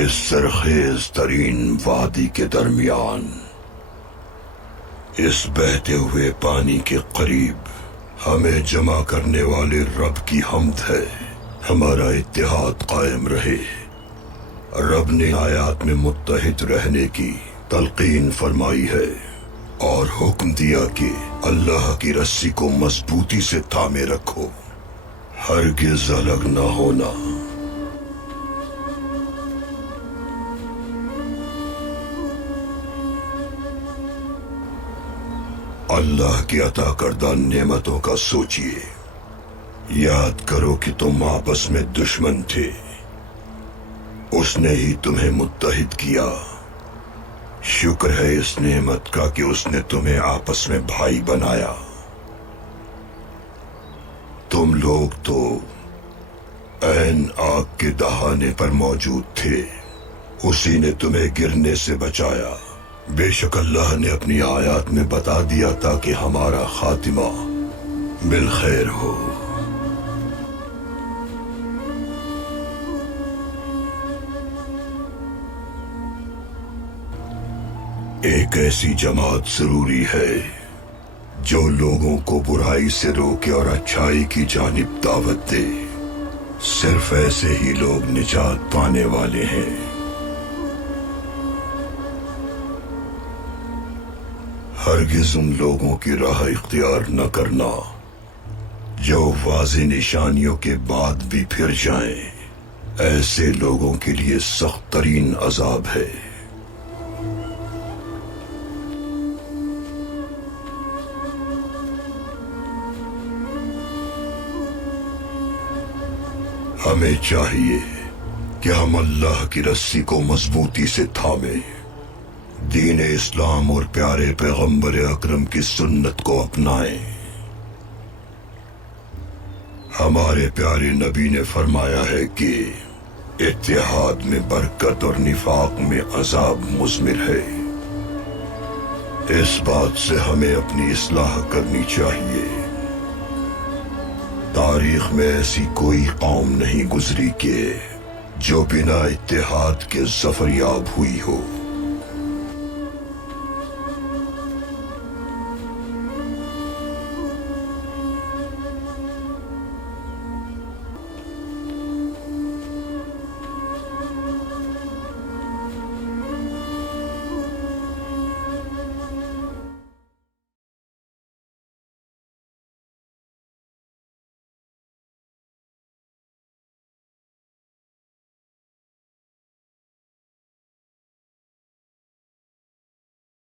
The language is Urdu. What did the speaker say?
اس سرخیز ترین وادی کے درمیان، اس بہتے ہوئے پانی کے قریب ہمیں جمع کرنے والے رب کی حمد ہے۔ ہمارا اتحاد قائم رہے۔ رب نے آیات میں متحد رہنے کی تلقین فرمائی ہے اور حکم دیا کہ اللہ کی رسی کو مضبوطی سے تھامے رکھو، ہرگز الگ نہ ہونا۔ اللہ کی عطا کردہ نعمتوں کا سوچئے، یاد کرو کہ تم آپس میں دشمن تھے، اس نے ہی تمہیں متحد کیا۔ شکر ہے اس نعمت کا کہ اس نے تمہیں آپس میں بھائی بنایا۔ تم لوگ تو عین آگ کے دہانے پر موجود تھے، اسی نے تمہیں گرنے سے بچایا۔ بے شک اللہ نے اپنی آیات میں بتا دیا تھا کہ ہمارا خاتمہ بالخیر ہو۔ ایک ایسی جماعت ضروری ہے جو لوگوں کو برائی سے روکے اور اچھائی کی جانب دعوت دے۔ صرف ایسے ہی لوگ نجات پانے والے ہیں۔ ہرگز ان لوگوں کی راہ اختیار نہ کرنا جو واضح نشانیوں کے بعد بھی پھر جائیں، ایسے لوگوں کے لیے سخت ترین عذاب ہے۔ ہمیں چاہیے کہ ہم اللہ کی رسی کو مضبوطی سے تھامیں، دین اسلام اور پیارے پیغمبر اکرم کی سنت کو اپنائیں۔ ہمارے پیارے نبی نے فرمایا ہے کہ اتحاد میں برکت اور نفاق میں عذاب مضمر ہے۔ اس بات سے ہمیں اپنی اصلاح کرنی چاہیے۔ تاریخ میں ایسی کوئی قوم نہیں گزری کہ جو بنا اتحاد کے ظفریاب ہوئی ہو۔